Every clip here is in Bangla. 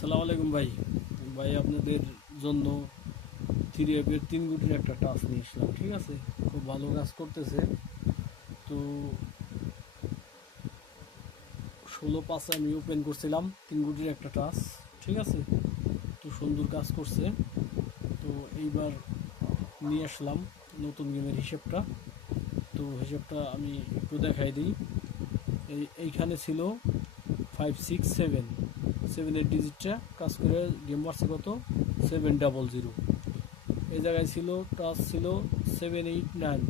আসসালামু আলাইকুম ভাই। ভাই আপনাদের জন্য 3F-এর 3 গুটির একটা টাস্ক নিয়ে আসলাম, ঠিক আছে? খুব ভালো কাজ করতেছে। তো 16/5 আমি ওপেন করছিলাম 3 গুটির একটা টাস্ক, ঠিক আছে? তো সুন্দর কাজ করছে। তো এইবার নিয়ে আসলাম নতুন গেমের হিসেবটা। তো হিসেবটা আমি একটু দেখাই দিই। এইখানে ছিল 5 6 7, 7-এর ডিজিটটা কাজ করে গেম মারছে কত 700। এই জায়গায় ছিল টাচ ছিল 7 8 9,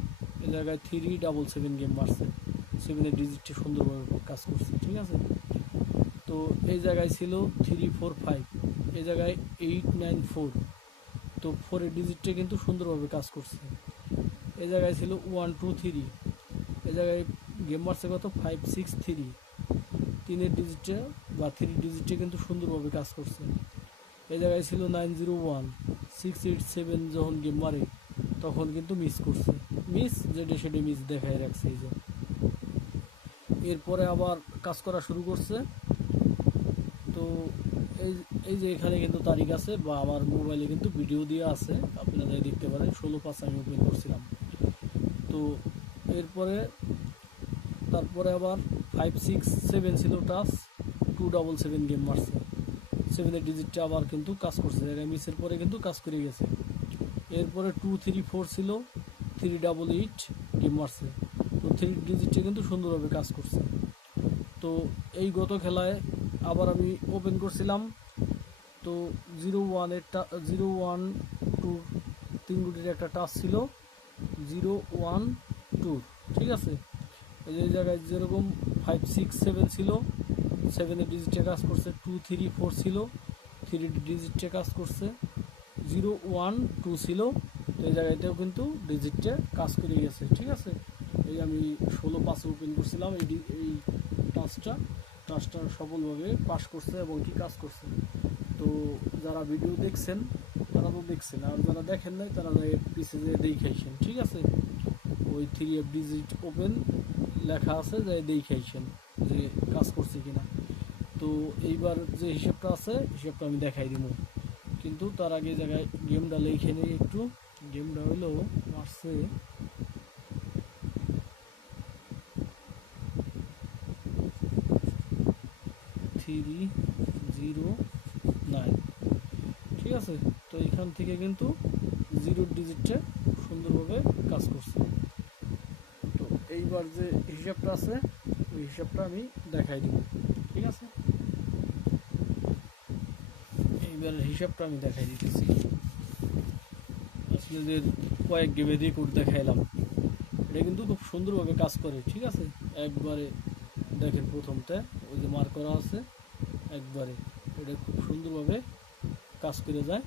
এই জায়গায় 377 গেম মারছে, 7-এর ডিজিটটা সুন্দরভাবে কাজ করছে, ঠিক আছে? তো এই জায়গায় ছিল 3 4 5, এই জায়গায় 8 9 4, তো 4-এর ডিজিটটা কিন্তু সুন্দরভাবে কাজ করছে। এই জায়গায় ছিল 1 2 3, এই জায়গায় গেম মারছে কত 5 6 3, 3-এর ডিজিটটা বা 3 ডিজিটটা কিন্তু সুন্দরভাবে কাজ করছে। এই জায়গায় ছিল 9 0 1, 6 8 7 যখন গেম মারে তখন কিন্তু মিস করছে, মিস যেটা সেটা মিস দেখায় রাখছে। এই যে এরপরে আবার কাজ করা শুরু করছে। তো এই এই যে এখানে কিন্তু তারিখ আছে বা আমার মোবাইলে কিন্তু ভিডিও দেওয়া আছে, আপনারা দেখতে পারেন। 16/5 আমি ওপেন করছিলাম। তো এরপরে তারপরে আবার 5 6 7 ছিল টাচ, 277 গেম মারছে, 7-এর ডিজিটটা আবার কিন্তু কাজ করছে, জায়গায় মিসের পরে কিন্তু কাজ করে গেছে। এরপরে 2 3 4 ছিল, 388 গেম মারছে, তো 3 ডিজিটটা কিন্তু সুন্দরভাবে কাজ করছে। তো এই গত খেলায় আবার আমি ওপেন করছিলাম। তো 0 1 2 3 গুটির একটা টাচ ছিল, 0 1 2, ঠিক আছে? এই জায়গায় যেরকম 5 6 7 ছিল, 7-এর ডিজিটে কাজ করছে, 2 3 4 ছিল, 3 ডিজিটে কাজ করছে, 0 1 2 ছিল, তো এই জায়গাতেও কিন্তু ডিজিটে কাজ করে গেছে, ঠিক আছে? এই আমি 16/5 ওপেন করছিলাম এই টাচটা সফলভাবে পাস করছে এবং কি কাজ করছে। তো যারা ভিডিও দেখছেন তারা তো দেখছেন, আর যারা দেখেন নাই তারা পিছিয়ে যেয়ে দেখাইছেন, ঠিক আছে? ওই 3F ডিজিট ওপেন লেখা আছে, যাই দেখাইছেন যে কাজ করছে কিনা। তো এইবার যে হিসাবটা আছে হিসাবটা আমি দেখাই দিব, কিন্তু তার আগে জায়গায় গেমটা লিখে নিই একটু। গেমটা হলো মারছে 309, ঠিক আছে? তো এখান থেকে কিন্তু 0 ডিজিটে সুন্দরভাবে কাজ করছে। তো এইবার যে হিসাবটা আছে ওই হিসাবটা আমি দেখাই দিব, ঠিক আছে? এইবার হিসাবটা আমি দেখাই দিতেছি। আপনাদের কয়েক গেমের রেকর্ড দেখাইলাম, এটা কিন্তু খুব সুন্দরভাবে কাজ করে, ঠিক আছে? একবারে দেখেন প্রথমটা ওই যে মার্ক করা আছে, একবারে এটা খুব সুন্দরভাবে কাজ করে যায়।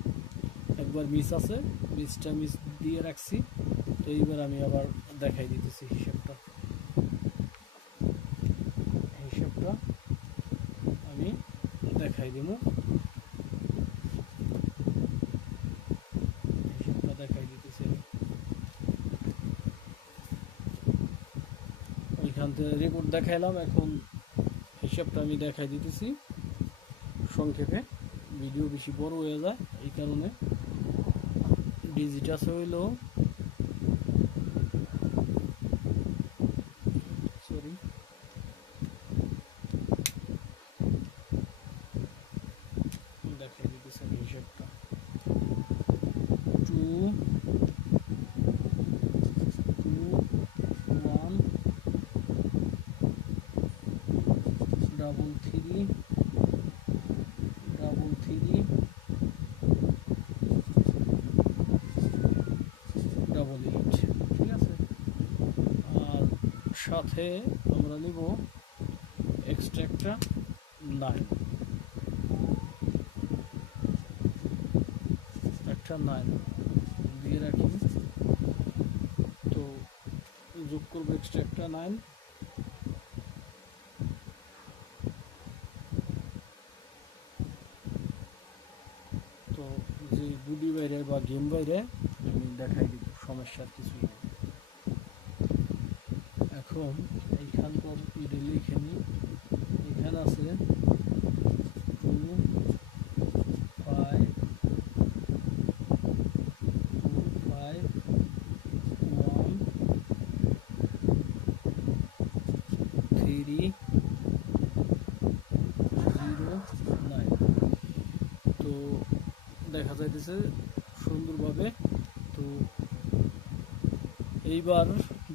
একবার মিস আছে, মিসটা মিস দিয়ে রাখছি। তো এইবার আমি আবার দেখাই দিতেছি হিসাবটা আমি দেখাই দিব, হিসাবটা দেখাই দিতেছি। ওইখান থেকে রেকর্ড দেখাইলাম, এখন হিসাবটা আমি দেখাই দিতেছি সংক্ষেপে, ভিডিও বেশি বড় হয়ে যায় এই কারণে। ডিজিট আছে হইল, সরি, দেখাই দিতেছি আমি হিসাবটা। 2 1 2 1 3 3 8, ঠিক আছে? আর সাথে আমরা নিব এক্সট্রা 9, একটা 9 দিয়ে রাখি। তো যোগ করবো এক্সট্রা 9। তো যে গুডি বাইরে বা গেম বাইরে আমি দেখাই দিব, সমস্যার কিছুই নেই। এখন এইখানকার লিখে নিই, এখানে আছে গেছে সুন্দরভাবে। তো এইবার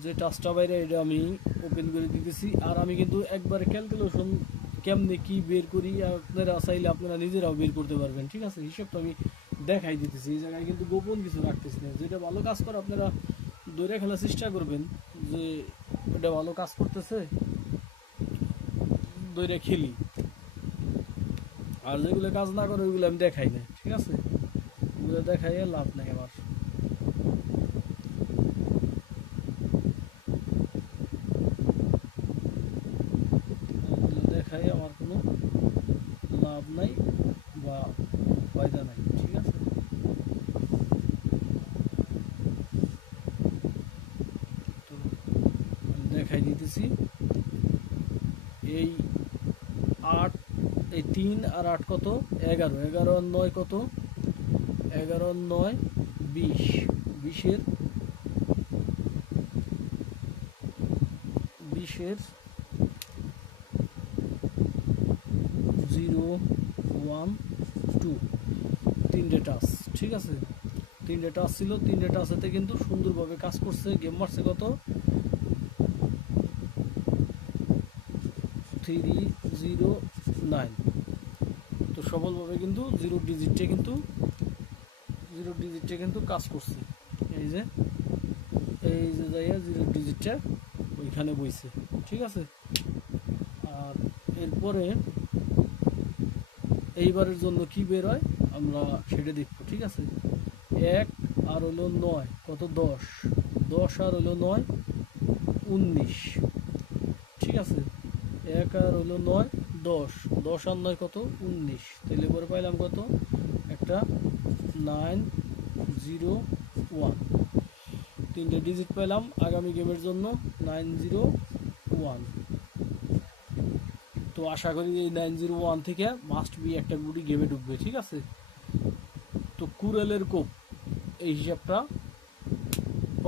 যে টাচটা বাইরে এটা আমি ওপেন করে দিতেছি। আর আমি কিন্তু একবার ক্যালকুলেশন কেমনে কি বের করি আপনারা চাইলে আপনারা নিজেরাও বের করতে পারবেন, ঠিক আছে। হিসেবটা আমি দেখাই দিতেছি, এই জায়গায় কিন্তু গোপন কিছু রাখতেছি না। যেটা ভালো কাজ করে আপনারা দৌড়ে খেলার চেষ্টা করবেন, যে ওটা ভালো কাজ করতেছে দৌড়ে খেলি। আর যেগুলো কাজ না করে ওইগুলো আমি দেখাই না, ঠিক আছে। ওগুলো দেখাই লাভ নাই আমার। ওগুলো দেখাই আমার কোনো লাভ নাই বা ফায়দা নাই, ঠিক আছে। তো আমি দেখাই দিতেছি। এই 8, এই 3 আর 8 কত, 11, 11 আর 9 কত, 11 আর 9 20, 20-এর 0 1 2 তিনটে টাচ, ঠিক আছে। তিনটে টাচ ছিল, তিনটে টাচেতে কিন্তু সুন্দরভাবে কাজ করছে। গেম মারছে কত, 309। তো সফলভাবে কিন্তু জিরো ডিজিটে কিন্তু কাজ করছে। এই যে যাইয়া জিরো ডিজিটটা ওইখানে বইছে, ঠিক আছে। আর এরপরে এইবারের জন্য কি বের হয় আমরা সেটা দেখবো, ঠিক আছে। 1 আর হলো 9 কত, 10, 10 আর হলো 9 19, ঠিক আছে। 1 আর হলো 9 10, 10 আর 9 কত, 19। তাহলে পরে পাইলাম কত, একটা 901, তিনটে ডিজিট পেলাম আগামী গেমের জন্য 901। তো আশা করি এই 901 থেকে মাস্ট বি একটা গুটি গেমে ঢুকবে, ঠিক আছে। তো কুরেলের কোপ এই হিসাবটা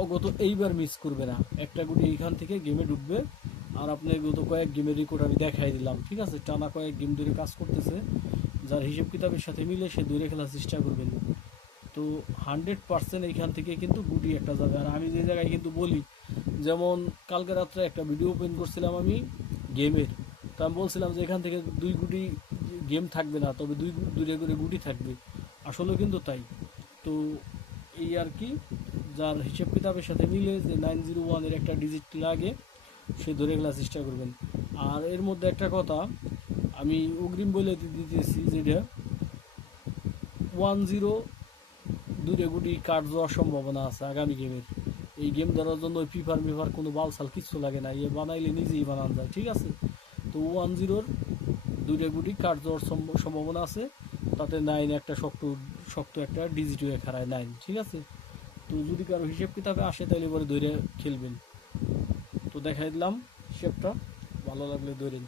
অগত এইবার মিস করবে না, একটা গুটি এইখান থেকে গেমে ঢুকবে। আর আপনার গত কয়েক গেমের রেকর্ড আমি দেখাই দিলাম, ঠিক আছে। টানা কয়েক গেম ধরে কাজ করতেছে, যার হিসেব কিতাবের সাথে মিলে সে দূরে খেলার চেষ্টা করবেন। তো 100% এইখান থেকে কিন্তু গুটি একটা যাবে। আর আমি যে জায়গায় কিন্তু বলি, যেমন কালকে রাত্রে একটা ভিডিও ওপেন করছিলাম আমি গেমের, তো আমি বলছিলাম যে এখান থেকে 2 গুটি গেম থাকবে না, তবে দূরে করে গুটি থাকবে। আসলে কিন্তু তাই। তো এই আর কি, যার হিসেব কিতাবের সাথে মিলে যে 901-এর একটা ডিজিট লাগে সে ধরে খেলার চেষ্টা করবেন। আর এর মধ্যে একটা কথা আমি অগ্রিম বলে দিতেছি, যেটা 10 দূরে গুটি কাট যাওয়ার সম্ভাবনা আছে আগামী গেমের। এই গেম ধরার জন্য ওই ফিফার কোনো বালসাল কিচ্ছু লাগে না, ইয়ে বানাইলে নিজেই বানান যায়, ঠিক আছে। তো 10 দূরে গুটি কাট যাওয়ার সম্ভাবনা আছে, তাতে 9 একটা শক্ত একটা ডিজিট হয়ে খাড়ায় 9, ঠিক আছে। তো যদি কারো হিসেব কিতাবে আসে তাহলে পরে ধরে খেলবেন। তো দেখাই দিলাম হিসেবটা, ভালো লাগলে ধরেন।